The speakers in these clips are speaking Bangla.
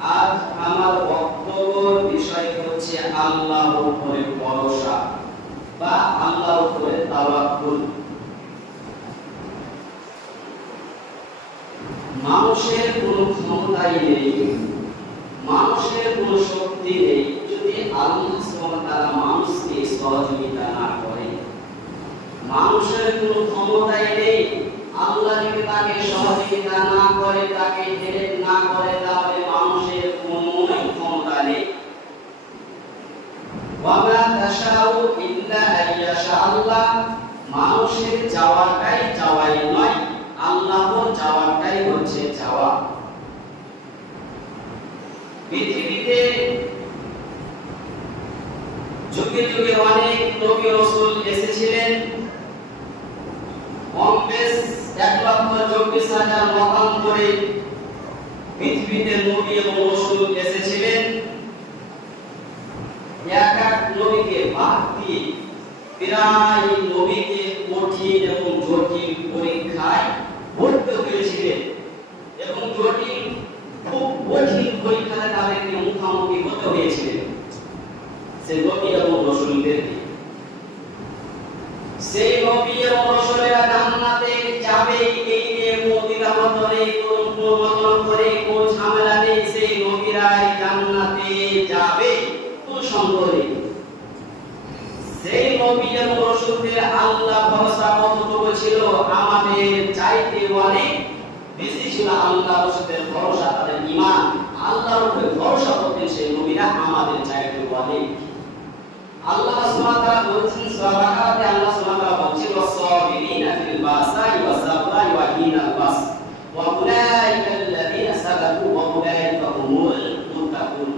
আজ আমার বক্তব্যের বিষয় হচ্ছে আল্লাহর উপরে ভরসা বা আল্লাহর উপরে তাওয়াক্কুল। মানুষের কোনো ক্ষমতাই নেই, মানুষের কোনো শক্তি নেই যদি আল্লাহ সুবহানাহু ওয়া তাআলা মানুষকে সহযোগিতা না করে। মানুষের কোনো ক্ষমতাই নেই, আল্লাহ যদি তাকে সহযোগিতা না করে, তাকে হেল্প না করে, তাহলে মানুষের কোনো ক্ষমতা নেই। ওয়া মা তাশাউ ইল্লা আইয়াশা আল্লাহ, মানুষের চাওয়াটাই চাওয়াই নয়, আল্লাহর চাওয়াটাই হচ্ছে চাওয়া। পৃথিবীতে যুগে যুগে অনেক নবী রাসূল এসেছিলেন, কমবেশ 1,24,000 মতান্তরে পৃথিবীতে নবী এবং রাসূল এসেছিলেন। এক এক নবীকে বাদ দিয়ে প্রায় নবীকে কঠিন এবং জটিল পরীক্ষায় পড়তে হয়েছিলেন এবং জটিল খুব কঠিন পরীক্ষায় তাদেরকে মুখোমুখি হতে হয়েছিলেন সেই নবী এবং রাসূলদেরকে। সেই নবী এবং রাসূলেরা জান্নাতে যাবে এই নিয়ে দ্বিধাবোধ নেই, কোনো মতলব করে কোনো ঝামেলা নেই, সেই নবীরাই জান্নাতে যাবে, কোনো সন্দেহ নেই। সেই নবী এবং রাসূলদের আল্লাহ ভরসা কতটুকু ছিল, আমাদের চাইতে অনেক বেশি ছিল আল্লাহ রাসূলের ভরসা, তাদের ঈমান আল্লাহর উপরে ভরসা করতেন সেই নবীরা আমাদের চাইতে অনেক। আল্লাহ সুবহানাহু ওয়া তাআলা বলেছেন সূরা বাকারাতে, আল্লাহ সুবহানাহু ওয়া তাআলা বলেছেন ওয়াস-সাবিরিনা ফিল বাসাই ওয়াস-সাবরাই ওয়া হিনাল বাস ওয়া উলাইকাল্লাযীনা সাদাকু ওয়া উলাইকা হুমুল মুত্তাকুন।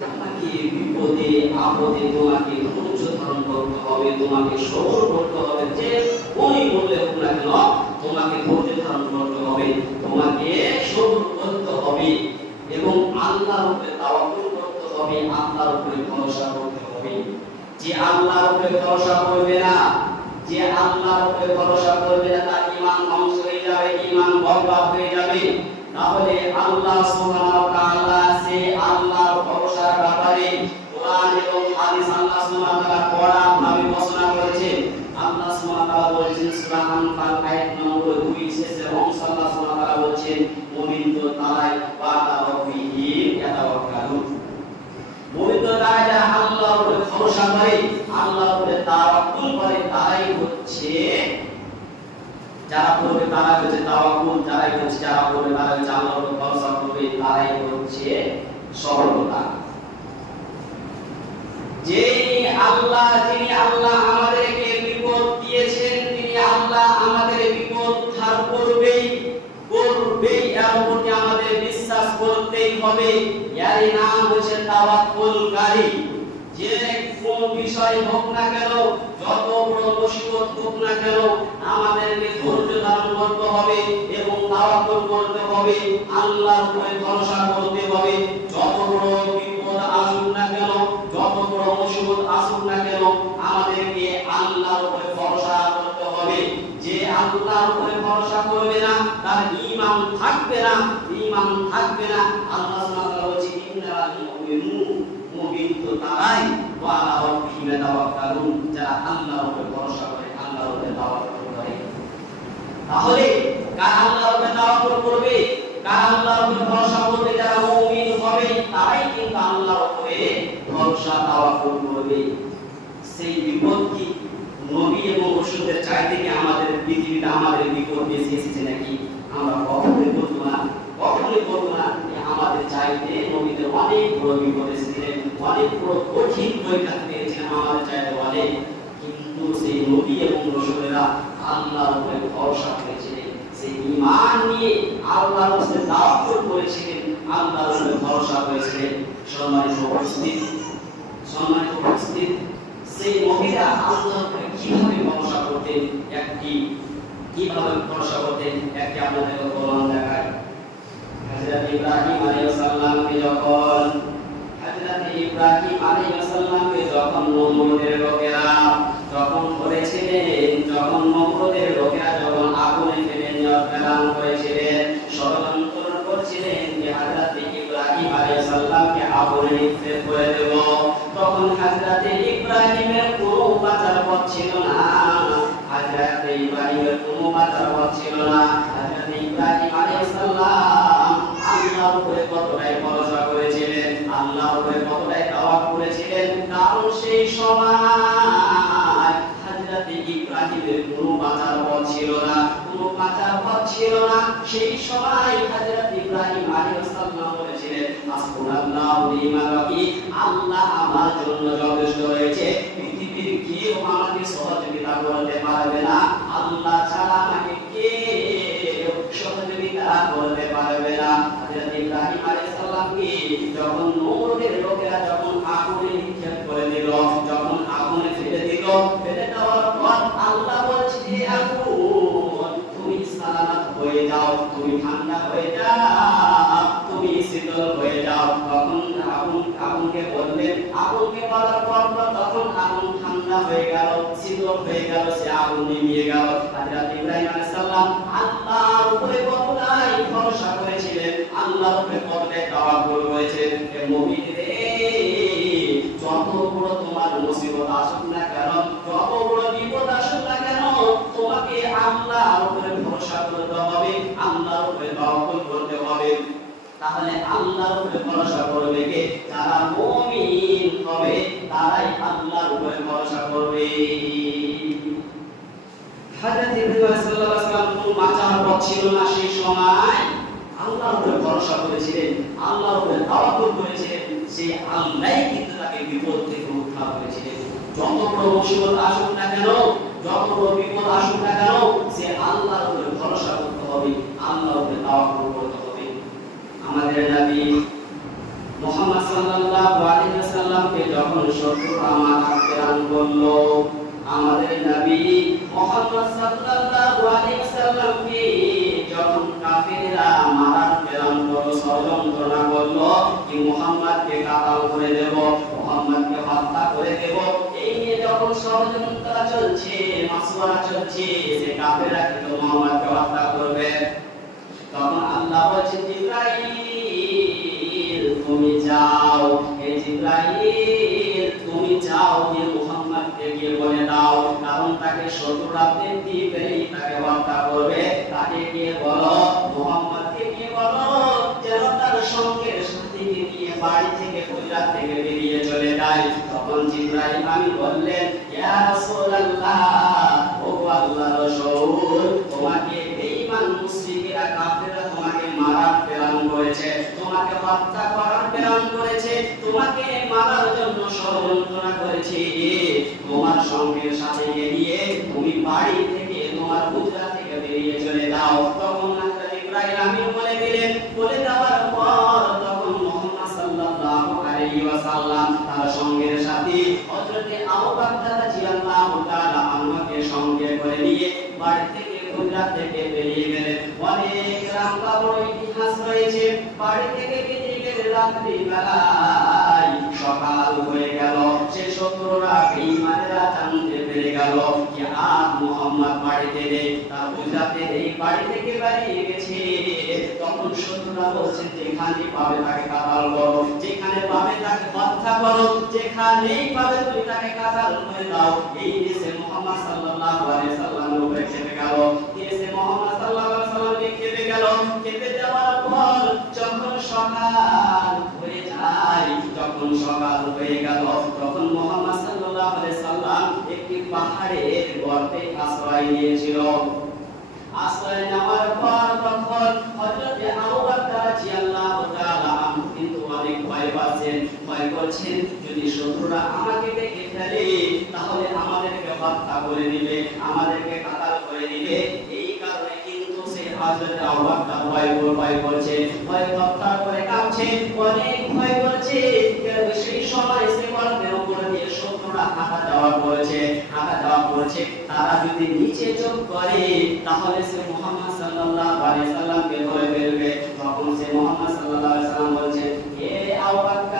তোমাকে বিপদে আপদে তোমাকে ধৈর্য ধারণ করতে হবে, তোমাকে সবর করতে হবে, যে ওই বলে হোক না কেন তোমাকে ধৈর্য ধারণ করতে হবে, তোমাকে সবর করতে হবে এবং আল্লাহর উপরে তাওয়াক্কুল করতে হবে, আল্লাহর উপরে ভরসা করতে হবে। যে আল্লাহর উপরে ভরসা করবে না, যে আল্লাহর উপরে ভরসা করবে না, তার ঈমান ধ্বংস হয়ে যাবে, ঈমান বরবাদ হয়ে যাবে। তাহলে আল্লাহ সুবহানাহু ওয়া তাআলা সে আল্লাহর ভরসার ব্যাপারে কোরআন এবং হাদিস আল্লাহ সুবহানাহু ওয়া তাআলা কড়াভাবে ঘোষণা করেছেন। আল্লাহ সুবহানাহু ওয়া তাআলা বলেছেন সূরা আনফাল আয়াত নম্বর 2 শেষের অংশ আল্লাহ সুবহানাহু ওয়া তাআলা বলেছেন মুমিন তো তারাই ওয়া তাওয়াক্কুহি ইয়াতাওয়াক্কালুন। মুমিন তো তারাই যারা আল্লাহর উপরে ভরসা করে, আল্লাহর উপরে তাওয়াক্কুল করে, তারাই হচ্ছে যারা করবে, তারা হচ্ছে তাওয়াক্কুল, যারাই হচ্ছে যারা করবে তারা হচ্ছে আল্লাহর উপর ভরসা করবে, তারাই হচ্ছে সফলতা। যিনি আল্লাহ আমাদেরকে বিপদ দিয়েছেন, তিনি আল্লাহ আমাদের বিপদ ধার করবেই, এর উপর আমাদের বিশ্বাস করতেই হবে। এর নাম হচ্ছে তাওয়াক্কুলকারী। যে কোন বিষয় হোক না কেন, যত বড় মুসিবত হোক না কেন, আমাদেরকে ধৈর্য ধারণ করতে হবে এবং তাওয়াক্কুল করতে হবে, আল্লাহর উপরে ভরসা করতে হবে। যত বড় বিপদ আসুক না কেন, যত বড় মুসিবত আসুক না কেন, আমাদেরকে আল্লাহর উপরে ভরসা করতে হবে। যে আল্লাহর উপরে ভরসা করবে না, তার ঈমান থাকবে না, ঈমান থাকবে না। আল্লাহ সুবহানাহু ওয়া তাআলা বলেছেন ইন্নাল মুমিনুন, মুমিন তো তারাই ওয়া আলা রাব্বিহিম ইয়াতাওয়াক্কালুন, যারা আল্লাহর উপরে ভরসা করে, আল্লাহর উপরে তাওয়াক্কুল করে। তাহলে কারা আল্লাহর উপরে তাওয়াক্কুল করবে, কারা আল্লাহর উপরে ভরসা করবে, যারা মুমিন হবে তারাই কিন্তু আল্লাহর উপরে ভরসা তাওয়াক্কুল করবে। সেই বিপদ কি নবী এবং রাসূলদের চাইতে কি আমাদের পৃথিবীতে আমাদের বিপদ বেশি এসেছে নাকি? আমরা কখনোই বলবো না, কখনোই বলবো না যে আমাদের চাইতে নবীদের অনেক বড় বিপদ এসেছিলেন, অনেক বড় কঠিন পরীক্ষা পেয়েছিলেন আমাদের চাইতে অনেক। কিন্তু সেই নবী এবং রাসূলেরা আল্লাহর উপরে ভরসা করেছিলেন, সেই ঈমান নিয়ে আল্লাহর উপরে তাওয়াক্কুল করেছিলেন, আল্লাহর উপরে ভরসা করেছিলেন। সম্মানিত উপস্থিতি, সেই নবীরা আল্লাহর উপরে কিভাবে ভরসা করতেন, কিভাবে ভরসা করতেন একটি আপনাদের প্রমাণ দেখায়। হযরত ইব্রাহিম আলাইহিস সালামকে যখন নমরুদের লোকেরা ধরেছিলেন, যখন নমরুদের লোকেরা যখন আগুনে ফেলে নেওয়ার প্ল্যান করেছিলেন, ষড়যন্ত্র করছিলেন যে হযরত ইব্রাহিম আলাইহি সাল্লামকে আগুনে নিক্ষেপ করে দেব। তখন হযরত ইব্রাহিমের কোনো বাঁচার পথ ছিল না, হযরত ইব্রাহিমের কোনো বাঁচার পথ ছিল না। হযরত ইব্রাহিম আলাইহিস সালাম আল্লাহর উপরে কতটাই ভরসা করেছিলেন, আল্লাহর উপরে কতটাই তাওয়াক্কুল করেছিলেন, কারণ সেই সময় হযরত ইব্রাহিমের কোনো বাঁচার পথ ছিল না, কোনো বাঁচার পথ ছিল না। সেই সময় হযরত ইব্রাহিম আলাইহিস সালাম বলেছিলেন, হাসবুনাল্লাহু ওয়া নি'মাল ওয়াকিল, আল্লাহ আমার জন্য যথেষ্ট রয়েছে, পৃথিবীর কেউ আমাকে সহযোগিতা করতে পারবে না, আল্লাহ ছাড়া আমাকে কেউ সহযোগিতা করতে পারবে না। হযরত ইব্রাহিম আলাইহিস সালামকে যখন নমরুদের লোকেরা যখন আগুনে নিক্ষেপ করে দিল, যখন আগুনে ফেলে দিল, ফেলে দেওয়ার পর আল্লাহ বলছে, হে আগুন তুমি সালামত হয়ে যাও, তুমি ঠান্ডা হয়ে যাও, তুমি শীতল হয়ে যাও। তখন আগুনকে বললেন, আগুনকে বলার পর তখন আগুন ঠান্ডা হয়ে গেল, শীতল হয়ে গেল, সে আগুন নিভিয়ে গেল। হযরত ইব্রাহিম আলাইহিস সালাম আল্লাহর উপরে কতটাই ভরসা করেছিলেন, আল্লাহর উপরে কতটাই তাওয়াক্কুল করেছেন। হে মুমিন রে, যত বড় তোমার মুসিবত আসুক না কেন, যত বড় বিপদ আসুক না কেন, তোমাকে আল্লাহর উপরে ভরসা করতে হবে, আল্লাহর উপরে তাওয়াক্কুল করতে হবে। তাহলে আল্লাহর উপরে ভরসা করবে কে? যারা মুমিন হবে তারাই আল্লাহর উপরে ভরসা করবে। হযরত ইব্রাহিম সাল্লাল্লাহু আলাইহি ওয়াসাল্লাম কোনো বাঁচার পথ ছিল না, সেই সময় আল্লাহর উপরে ভরসা করেছিলেন, আল্লাহর উপরে তাওয়াক্কুল করেছিলেন, সেই আল্লাহই কিন্তু তাকে বিপদ থেকে উদ্ধার করেছিলেন। যত বড় মুসিবত আসুক না কেন, যত বড় বিপদ আসুক না কেন, সে আল্লাহর উপরে ভরসা করতে হবে, আল্লাহর উপরে তাওয়াক্কুল করতে হবে। আমাদের নবী মুহাম্মদ সাল্লাল্লাহু আলাইহি ওয়াসাল্লামকে যখন শত্রুরা মারা প্রেরণ করলো, আমাদের নবী মুহাম্মদ সাল্লাল্লাহু আলাইহি ওয়াসাল্লামকে যখন কাফিররা মারা প্রেরণ করলো, ষড়যন্ত্র করলো কি মুহাম্মদকে কাতাল করে দেব, মুহাম্মদকে হত্যা করে দেব, এই নিয়ে যখন ষড়যন্ত্র চলছে, মাসওয়ারা চলছে, যে কাফিররা কিন্তু মুহাম্মদকে হত্যা করবে, তখন আল্লাহ বলেন, জিবরাইল তুমি যাও, হে জিবরাইল তুমি যাও, যে মুহাম্মদকে গিয়ে বলে দাও, কারণ তাকে শত্রুরা দিবেই, তাকে হত্যা করবে, তাকে গিয়ে বলো, মুহাম্মদকে গিয়ে বলো যেন তার সঙ্গে সাথীকে নিয়ে বাড়ি থেকে, গুজরাট থেকে বেরিয়ে চলে যায়। তখন জিবরাইল আমিন বললেন, ইয়া রাসূলুল্লাহ, ও আল্লাহর রাসূল, তোমাকে বেঈমান মুশরিকরা কাফেররা তোমাকে মারার প্রেরণ করেছে, তোমাকে হত্যা করার প্রেরণ করেছে, তোমাকে মারার জন্য ষড়যন্ত্র করেছে, তোমার সঙ্গে সাথে নিয়ে তুমি বাড়ি থেকে, তোমার গুজরাট থেকে বেরিয়ে চলে যাও। তখন হযরত ইব্রাহিম আমিন বলে দিলেন, বলে দেওয়ার পর তখন মুহাম্মদ সাল্লাল্লাহু আলাইহি ওয়াসাল্লাম তার সঙ্গে সাথে হযরত আবু বকর রাদিয়াল্লাহু তাআলা আনহুকে সঙ্গে করে নিয়ে বাড়ি থেকে, গুজরাট থেকে বেরিয়ে গেলেন। অনেক লম্বা বড় ইতিহাস রয়েছে। বাড়ি থেকে বেরিয়ে গেলে রাত্রি বেলায় সকাল হয়ে গেল, সে শত্রুরা বেঈমানেরা জানতে পেরে গেল যে আর মুহাম্মদ বাড়িতে নেই, তার গুজরাটে নেই, বাড়ি থেকে বেরিয়ে গেছে। তখন শত্রুরা বলছে, যেখানে পাবে তাকে কাতাল করো, যেখানে পাবে তাকে হত্যা করো, যেখানেই পাবে তুমি তাকে কাতাল করে দাও। এই দেশে মুহাম্মদ সাল্লাল্লাহু আলাইহি সাল্লামের উপরে চেপে গেল, দেশে মুহাম্মদ সাল্লাল্লাহু আলাইহি সাল্লামকে খেপে গেল। খেপে যাওয়ার পর যখন সকাল হয়ে যায়, যখন সকাল হয়ে গেল, তখন মুহাম্মদ সাল্লাল্লাহু আলাইহি সাল্লাম একটি পাহাড়ের গর্তে আশ্রয় নিয়েছিল। আশ্রয় নেওয়ার পর তখন হযরত আবু বকর রাদিয়াল্লাহু তাআলা আনহু কিন্তু অনেক ভয় পাচ্ছেন, ভয় করছেন, যদি শত্রুরা আমাকে দেখে ফেলে তাহলে আমাদেরকে হত্যা করে দিবে, আমাদেরকে কাতাল করে দিবে। এই কারণে কিন্তু সে হযরত আবু বকর ভয় করছে, ভয় হত্যা করে কাঁপছে, অনেক ভয় করছে। সেই সময় সে গর্তের উপর দিয়ে শত্রুরা হাঁটা যাওয়া করেছে, তারা যদি নিচে চোখ করে তাহলে সে মুহাম্মদ সাল্লাল্লাহু আলাইহি সাল্লামকে ধরে ফেলবে। তখন সে মুহাম্মদ সাল্লাল্লাহু আলাইহি সাল্লাম বলছে, হে আবু বকর,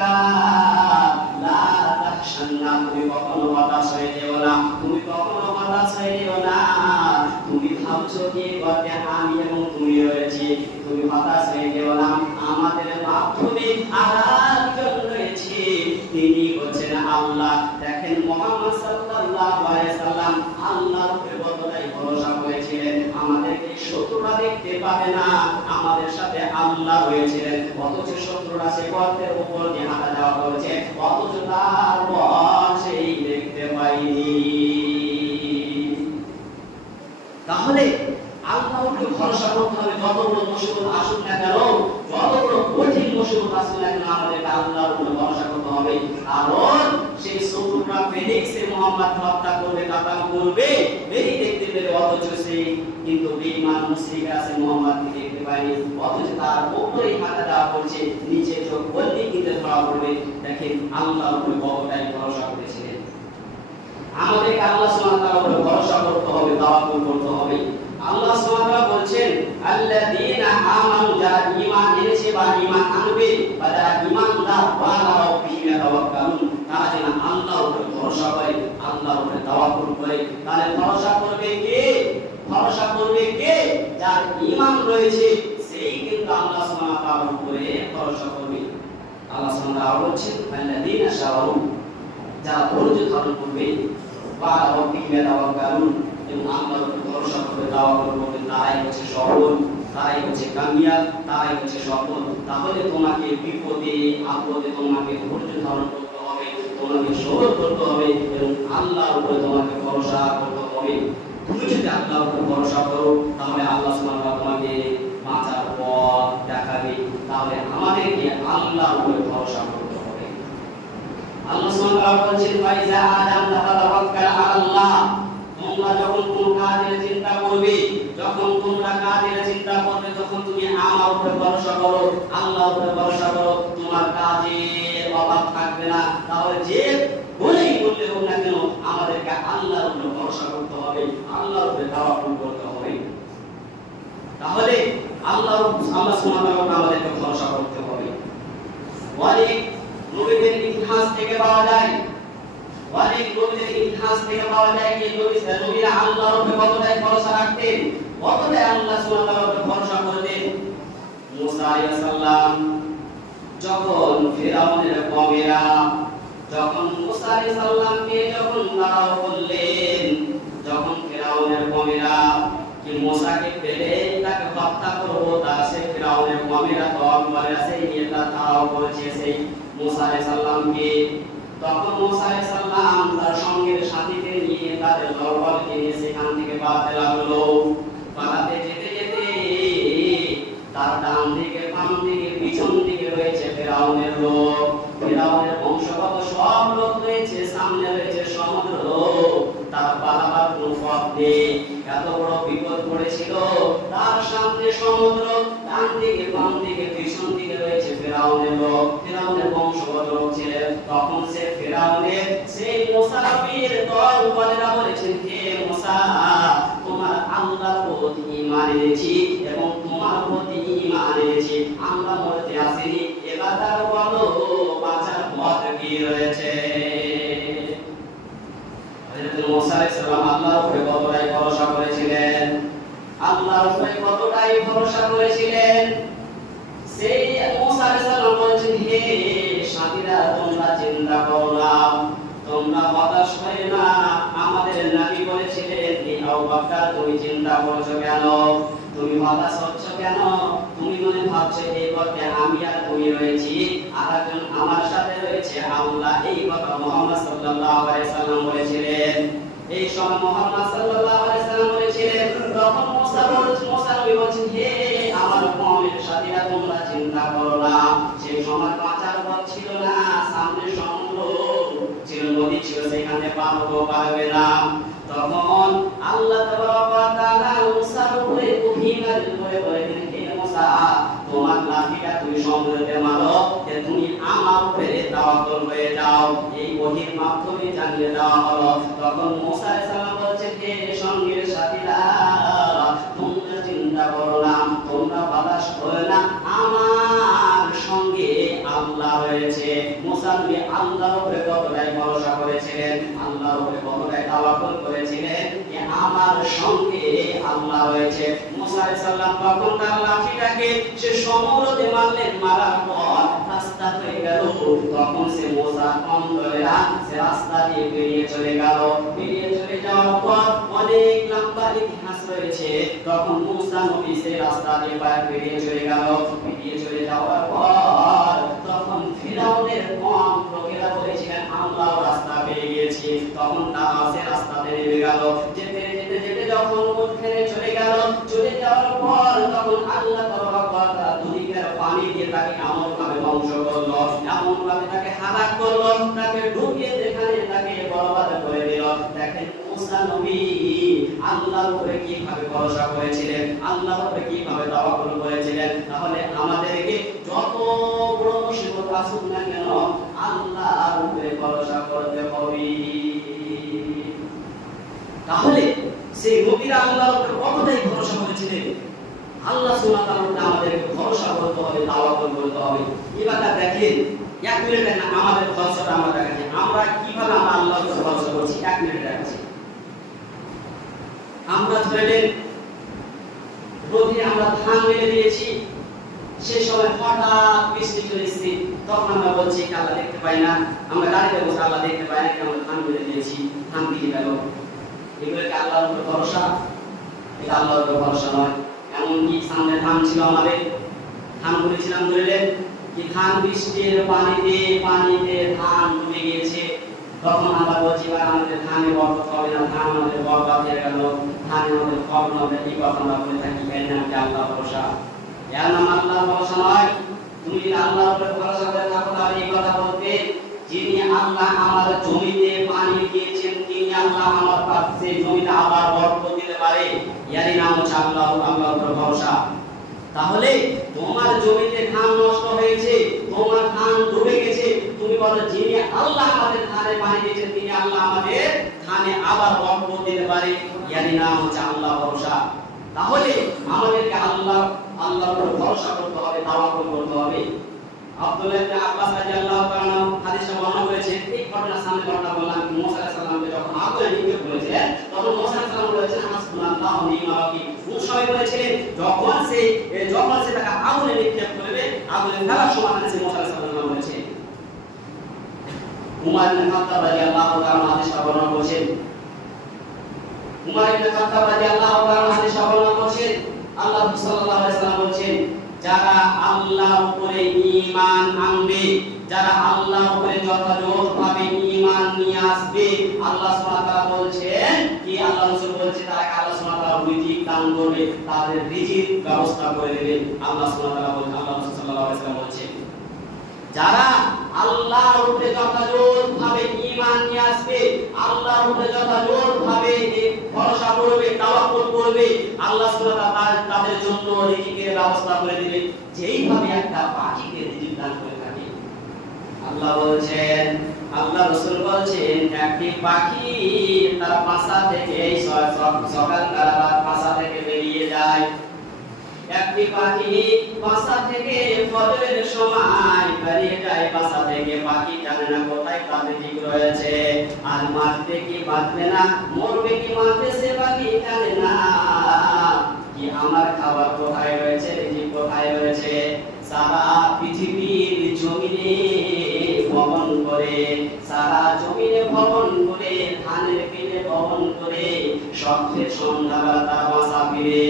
লা তাহশান্না, তুমি কখনো হতাশ হয়ে যেও না, তুমি কখনো হতাশ হয়ে যেও না। তুমি ভাবছো যে গর্তে আমি এবং তুমি রয়েছি, তুমি হতাশ হয়ে যেও না। আমাদের মাধ্যমে তিনি হচ্ছেন আল্লাহ। দেখেন মুহাম্মদ সাল্লাল্লাহু আলাইহি সাল্লাম আল্লাহর উপরে কতটাই ভরসা করেছিলেন। আমাদেরকে শত্রুরা দেখতে পাবে না, আমাদের সাথে আল্লাহ রয়েছিলেন, অথচ শত্রুরা সে গর্তের উপর দিয়ে হাঁটা যাওয়া করেছে, অথচ তারপর সেই দেখতে পাইনি। তাহলে আল্লাহর উপরে ভরসা করতে হবে। যত বড় মুসিবত আসুক না কেন, যত বড় কঠিন মুসিবত আসুক না কেন, আমাদের আল্লাহর উপরে ভরসা করতে হবে। কারণ সেই শত্রুরা ফেনিক্সে মুহাম্মদ হত্যা করবে, কাতাল করবে, এই দেখতে পেলে, অথচ সেই কিন্তু বেঈমান মুশরিক আছে মুহাম্মদকে দেখতে পায়নি, অথচ তার উপরেই হাঁটা দেওয়া করছে, নিচে চোখ বলতে কিন্তু ধরা পড়বে। দেখেন আল্লাহর উপরে কতটাই ভরসা করেছিলেন। আমাদেরকে আল্লাহ সুবহানাহু ওয়া তাআলার উপরে ভরসা করতে হবে, তাওয়াক্কুল করতে হবে। আল্লাহ সুবহানাহু ওয়া তাআলা বলছেন আল্লাযীনা আমানু, যারা ঈমান এনেছে বা ঈমান আনবে বা যারা ঈমানদার, ওয়া আলা রাব্বিহিম ইয়াতাওয়াক্কালুন, তারা যেন আল্লাহর উপরে ভরসা করে, আল্লাহর উপরে তাওয়াক্কুল করে। তাহলে ভরসা করবে কে? ভরসা করবে কে? যার ঈমান রয়েছে সেই কিন্তু আল্লাহ সুবহানাহু ওয়া তাআলার উপরে ভরসা করবে। আল্লাহ সুবহানাহু ওয়া তাআলা বলছেন আল্লাযীনা সাবারু, যারা ধৈর্য ধারণ করবে, ওয়া আলা রাব্বিহিম ইয়াতাওয়াক্কালুন, এবং আল্লাহর উপর ভরসা করবে, তাওয়াক্কুল করবে, তারাই হচ্ছে সফল, তারাই হচ্ছে কামিয়াব, তারাই হচ্ছে সফল। তাহলে তোমাকে বিপদে আপদে তোমাকে ধৈর্য ধারণ করতে হবে, তোমাকে সবর করতে হবে এবং আল্লাহর উপরে তোমাকে ভরসা করতে হবে। তুমি যদি আল্লাহর উপর ভরসা করো, তাহলে আল্লাহ সুবহানাহু ওয়া তাআলা তোমাকে বাঁচার পথ দেখাবে। তাহলে আমাদেরকে আল্লাহর উপরে ভরসা করতে হবে। আল্লাহ সুবহানাহু ওয়া তাআলা বলেছেন ফাইজা আযামতা ফাতাওয়াক্কাল আলাল্লাহ, তোমরা যখন কোন কাজের চিন্তা করবে, যখন তোমরা কাজের চিন্তা করবে, যখন তুমি আমার উপরে ভরসা করো, আল্লাহর উপরে ভরসা করো, তোমার কাজের অভাব থাকবে না। তাহলে যে বলেই বলতে হোক না কেন, আমাদেরকে আল্লাহর উপরে ভরসা করতে হবে, আল্লাহর উপরে তাওয়াক্কুল করতে হবে। তাহলে আল্লাহ সুবহানাহু ওয়া তাআলা আমাদেরকে ভরসা করতে হবে। অনেক নবীদের ইতিহাস থেকে পাওয়া যায়, অনেক নবীদের ইতিহাস থেকে পাওয়া যায় যে নবীরা আল্লাহর উপরে কতটাই ভরসা রাখতেন, কতটাই আল্লাহ সুবহানাহু ওয়া তাআলার উপরে ভরসা করতেন। মুসা আলাইহিস সালাম যখন ফিরআউনের কওমেরা যখন মুসা আলাইহিস সালামকে যখন তাড়াও করলেন, যখন ফিরআউনের কওমেরা কি মুসাকে পেলে তাকে হত্যা করব, তার সে ফিরআউনের কওমেরা তওয়াক্কুল সেই নিয়ে তাড়াও করেছে সেই মুসা আলাইহিস সালামকে। তখন মুসা আলাইহিস সালাম তার সঙ্গের সাথীদের নিয়ে তাদের দলবলকে নিয়ে সেখান থেকে পালাতে লাগলো। পালাতে যেতে যেতে তার ডান দিকে বাম দিকে পিছন দিকে রয়েছে ফিরআউনের লোক, ফিরআউনের বংশগত সব লোক রয়েছে, সামনে রয়েছে সমুদ্র, তার পালাবার কোনো পথ নেই। এত বড় বিপদ পড়েছিল, তার সামনে সমুদ্র, ডান দিকে বাম দিকে পিছন দিকে রয়েছে ফিরআউনের লোক, ফিরআউনের বংশগত লোক ছিলেন। তখন সে ফিরআউনের সেই মুসা নবীর দলবলেরা বলেছেন, হে মুসা, তোমার আল্লাহর প্রতি ঈমান এনেছি এবং তোমার প্রতি ঈমান এনেছি, আমরা মরতে আসিনি, এবার তার বলো বাঁচার পথ কি রয়েছে। হযরত মুসা আলাইহিস সালাম আল্লাহর উপরে কতটাই ভরসা করেছিলেন, আল্লাহর উপরে কতটাই ভরসা করেছিলেন। সেই মুসা আলাইহিস সালাম বলেছেন, হে সাথীরা, তোমরা চিন্তা করো না, তোমরা হতাশ হয়ে না। আমাদের নবী বলেছিলেন, হে আবু বকর, তুমি চিন্তা করছো কেন, তুমি হতাশ হচ্ছ কেন, তুমি মনে ভাবছো এই পথে আমি আর তুমি রয়েছি, আর একজন আমার সাথে রয়েছে আল্লাহ। এই কথা মুহাম্মদ সাল্লাল্লাহু আলাইহি সাল্লাম বলেছিলেন। এই সময় মুহাম্মদ সাল্লাল্লাহু আলাইহি সাল্লাম বলেছিলেন, তখন মুসা নবী বলেছেন, হে আমার কওমের সাথীরা, তোমরা চিন্তা করো না। সেই সময় বাঁচার পথ ছিল না, সামনে সমুদ্র ছিল, নদী ছিল, সেখানে পার হতে পারবে না। তখন আল্লাহ তাআলা মুসার উপরে গভীর নাযিল করে বলেন, হে মুসা, তোমার লাঠিটা তুমি সমুদ্রে মারো, যে তুমি আমার উপরে তাওয়াক্কুল হয়ে যাও। এই ওহীর মাধ্যমে জানিয়ে দেওয়া হলো। তখন মুসা আলাইহিস সালাম বলেছেন, হে সঙ্গীর সাথীরা, তোমরা চিন্তা করো না, তোমরা হতাশ হয়ো না, আমার সঙ্গে আল্লাহ রয়েছে। মুসা নবী আল্লাহর উপরে কতটাই ভরসা করেছিলেন, আল্লাহর উপরে কতটাই তাওয়াক্কুল করেছিলেন যে আমার সঙ্গে আল্লাহ রয়েছে। মুসা আলাইহিস সালাম তখন তার লাঠিটাকে সে সমুদ্রে মারলেন, মারার পর রাস্তা হয়ে গেল তখন সে মুসার কম দলেরা সে রাস্তা দিয়ে বেরিয়ে চলে গেল। বেরিয়ে চলে যাওয়ার পর অনেক লম্বা ইতিহাস রয়েছে। তখন মুসা নবী সে রাস্তা দিয়ে বেরিয়ে চলে গেল। বেরিয়ে চলে যাওয়ার পর তখন ফিরাউনের কম লোকেরা বলেছিলেন আমরা রাস্তা পেয়ে গিয়েছি। তখন তারা সে রাস্তাতে নেমে গেল। যেতে যেতে যেতে যখন ওখানে চলে গেল, চলে যাওয়ার পর তখন আল্লাহ তাআলা দুনিয়ার পানি দিয়ে তাকে এমনভাবে ধ্বংস করলো, এমনভাবে তাকে হালাক করলো, তাকে ঢুকিয়ে যেখানে তাকে বরবাদ করে দিল। দেখেন মুসা নবী আল্লাহর উপরে কিভাবে ভরসা করেছিলেন, আল্লাহর উপরে কিভাবে তাওয়াক্কুল করেছিলেন। তাহলে আমাদেরকে যত বড় মুসিবত আসুক না কেন আল্লাহর উপরে ভরসা করতে হবে। তাহলে সেই নবীরা আল্লাহর উপরে কতটাই ভরসা করেছিলেন। আল্লাহ সুবহানাহু ওয়া তাআলা আমাদেরকে ভরসা করতে হবে, তাওয়াক্কুল করতে হবে। এবার দেখেন 1 মিনিট না আমাদের ভরসাটা আমরা দেখাচ্ছি, আমরা কিভাবে আমরা আল্লাহর উপরে ভরসা করছি 1 মিনিট দেখাচ্ছি। আমরা ধরেন রোদে আমরা ধান মেলে দিয়েছি, সেই সময় হঠাৎ বৃষ্টি চলে এসেছে, তখন আমরা বলছি আল্লাহ দেখতে পাই না, আমরা গাড়িতে বসে আল্লাহ দেখতে পাই না, আমরা ধান মেলে দিয়েছি, ধান দিয়ে গেল। এগুলো কি আল্লাহর উপরে ভরসা? এটা আল্লাহর উপরে ভরসা নয়। এমনকি সামনে ধান ছিল আমাদের, ধান বলেছিলাম ধরলেন কি ধান বৃষ্টির পানিতে ধান ডুবে গিয়েছে, তখন আমরা বলছি আমাদের ধানে বরকত হবে না, ধান আমাদের বরবাদ হয়ে গেল, ধানে আমাদের ফল হবে, এই কথা আমরা বলে থাকি। এর নাম কি আল্লাহ ভরসা? এর নাম আল্লাহ ভরসা নয়। তুমি যদি আল্লাহর উপরে ভরসা করে থাকো তাহলে এই কথা বলবে যিনি আল্লাহ আমার জমিতে পানি দিয়েছেন, তিনি আল্লাহ আমার কাছে জমিতে আবার বরকত দিতে পারে, এরই নাম হচ্ছে আল্লাহর উপরে ভরসা। তাহলে তোমার জমিতে ধান নষ্ট হয়েছে, তোমার ধান ডুবে গেছে, তুমি বলো যিনি আল্লাহ আমাদের ধানে পানি দিয়েছেন তিনি আল্লাহ আমাদের ধানে আবার বরকত দিতে পারে, এরই নাম হচ্ছে আল্লাহ ভরসা। তাহলে আমাদেরকে আল্লাহর উপর ভরসা করতে হবে, তাওয়াক্কুল করতে হবে। আব্দুল্লাহ ইবনে আব্বাস রাদিয়াল্লাহু তাআলা হাদিসে বর্ণনা করেছেন, এই ঘটনার সামনে ঘটনা বললাম, মুসা আলাইহিস সালামকে যখন আগুনে নিক্ষেপ করেছিলেন তখন মুসা আলাইহিস সালাম বলেছেন হাসবুনাল্লাহু ওয়া নি'মাল ওয়াকিল। মুসা বলেছিলেন যখন সে তাকে আগুনে নিক্ষেপ করবে, আগুনে ফেলার সময় সে মুসা আলাইহিস সালাম বলেছেন। উমর ইবনে খাত্তাব রাদিয়াল্লাহু তাআলা হাদিসে বর্ণনা করেছেন, উমর ইবনে খাত্তাব রাদিয়াল্লাহু তাআলা হাদিসে বর্ণনা করেছেন আল্লাহ সাল্লাল্লাহু আলাইহি ওয়াসাল্লাম বলেছেন যারা আল্লাহর উপরে ঈমান আনবে, যারা আল্লাহর উপরে যথাযথভাবে ঈমান নিয়ে আসবে, আল্লাহ সুবহানাহু ওয়া তাআলা বলছেন কি আল্লাহ রাসূল বলছে তারা আল্লাহ সুবহানাহু ওয়া তাআলা রিজিক দান করবে, তাদের রিজিক ব্যবস্থা করে দেবেন। আল্লাহ সুবহানাহু ওয়া তাআলা বলেন, আল্লাহ রাসূল সাল্লাল্লাহু আলাইহি ওয়াসাল্লাম বলেছেন যারা আল্লাহর উপরে যথাযথভাবে ঈমান নিয়ে আসবে, আল্লাহর উপরে যথাযথভাবে ভরসা করবে, তাওয়াক্কুল করবে, আল্লাহ সুবহানাহু ওয়া তাআলা তাদের জন্য রিজিকের ব্যবস্থা করে দিবেন, যেইভাবে একটা পাখিকে রিজিক দান করে থাকে। আল্লাহ বলছেন, আল্লাহ রাসূল বলছেন একটি পাখি তার বাসা থেকে সকালবেলা বাসা থেকে বেরিয়ে যায়, একটি পাখি বাসা থেকে ফজরের সময় বেরিয়ে যায়, বাসা থেকে পাখি জানে না কোথায় তার রিজিক রয়েছে, আর মারবে কি বাঁচবে না, মরবে কি মারবে সে পাখি জানে না কি আমার খাবার কোথায় রয়েছে, রিজিক কোথায় রয়েছে। সারা পৃথিবীর জমিনে ভ্রমণ করে, সারা জমিনে ভ্রমণ করে, ধানের পেলে ভ্রমণ করে, সন্ধ্যাবেলা তার বাসা ফিরে।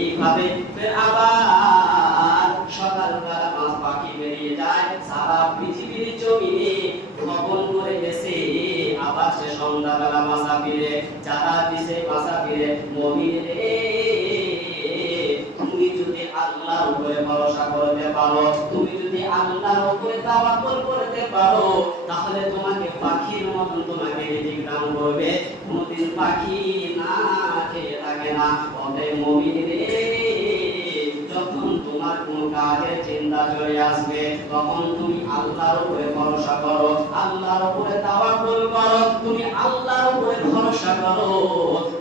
এইভাবে ফের আবার সকালবেলা পাখি বেরিয়ে যায়, সারা পৃথিবীর জমিনে ভ্রমণ করে এসে আবার সে সন্ধ্যাবেলা বাসা ফিরে। যারা দিশে বাসা ফিরে, মুমিন রে তুমি যদি আল্লাহর উপরে ভরসা করতে পারো, তুমি যদি আল্লাহর উপরে তাওয়াক্কুল করতে পারো, তাহলে তোমাকে পাখির মতন তোমাকে রিজিক দান করবে। কোনদিন পাখি না খেয়ে থাকে না। অতএব মুমিন রে যখন তোমার কোন কাজের চিন্তা চলে আসবে তখন তুমি আল্লাহর উপরে ভরসা করো, আল্লাহর উপরে তাওয়াক্কুল করো, তুমি আল্লাহর উপরে ভরসা করো,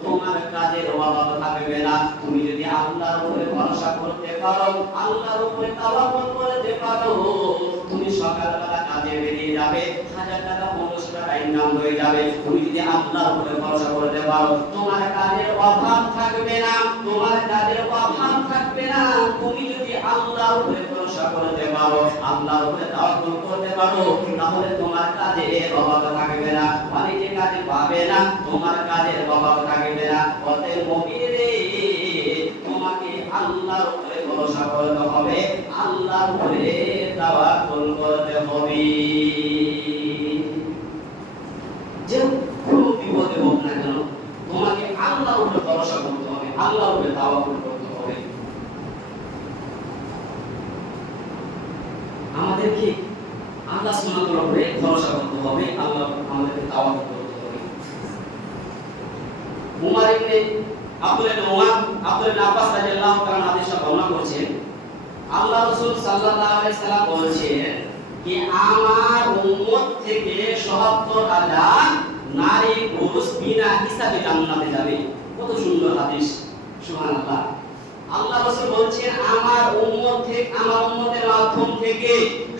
তোমার কাজের অভাব থাকবে না। তুমি যদি আল্লাহর উপরে ভরসা করতে পারো, আল্লাহর উপরে তাওয়াক্কুল করতে পারো, তুমি সকালবেলা কাজে বেরিয়ে যাবে, 1000 টাকা 1500 টাকা ইনকাম হয়ে যাবে। তুমি যদি আল্লাহর উপরে ভরসা করতে পারো, তোমার কাজের অভাব থাকবে না, তোমার কাজের অভাব থাকবে না। তুমি যদি আল্লাহর উপরে ভরসা ভরসা করতে পারো, আল্লাহর উপরে তাওয়াক্কুল করতে পারো, তাহলে তোমার কাজের অভাব থাকবে না। অনেকে কাজে পাবে না, তোমার কাজের অভাব থাকবে না। অতএব মুমিন রে, তোমাকে আল্লাহর উপরে ভরসা করতে হবে, আল্লাহর উপরে তাওয়াক্কুল করতে হবে। যে কোনো বিপদে হোক না কেন, তোমাকে আল্লাহর উপরে ভরসা করতে হবে, আল্লাহর উপরে তাওয়াক্কুল করতে হবে। আমাদেরকে আল্লাহ সুবহানাহু ওয়া তাআলার উপরে ভরসা করতে হবে, আল্লাহ আমাদেরকে তাওয়াক্কুল করতে হবে। উমর ইবনে আব্দুল্লাহ আব্বাস রাদিয়াল্লাহু তাআলা হাদিসে বর্ণনা করেছেন, আল্লাহ রাসূল সাল্লাল্লাহু আলাইহি সাল্লাম বলেছেন যে আমার উম্মত থেকে ৭০,০০০ নারী পুরুষ বিনা হিসাবে জান্নাতে যাবে। কত সুন্দর হাদিস, সুবহানাল্লাহ। আল্লাহ রাসূল বলছেন আমার উম্মতের মাধ্যম থেকে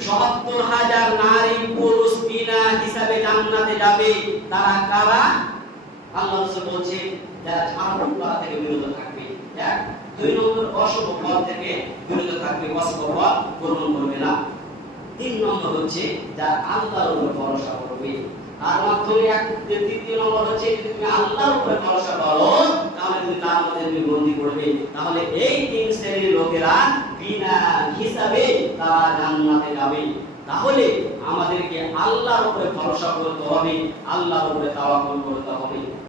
৭০,০০০ নারী পুরুষ বিনা হিসাবে জান্নাতে যাবে। তারা কারা? আল্লাহ রাসূল বলছেন যারা খারাপ পথ থেকে বিরত থাকবে, এক। ২ নম্বর অশুভ পথ থেকে বিরত থাকবে, অশুভ পথ গ্রহণ করবে না। ৩ নম্বর হচ্ছে যারা আল্লাহর উপর ভরসা করবে। তার মাধ্যমে তৃতীয় নম্বর হচ্ছে যদি তুমি আল্লাহর উপর ভরসা করো তাহলে তুমি তার মধ্যে বন্দী করবে। তাহলে এই ৩ শ্রেণীর লোকেরা বিনা হিসাবে তারা জান্নাতে যাবে। তাহলে আমাদেরকে আল্লাহর উপরে ভরসা করতে হবে, আল্লাহর উপরে তাওয়াক্কুল করতে হবে।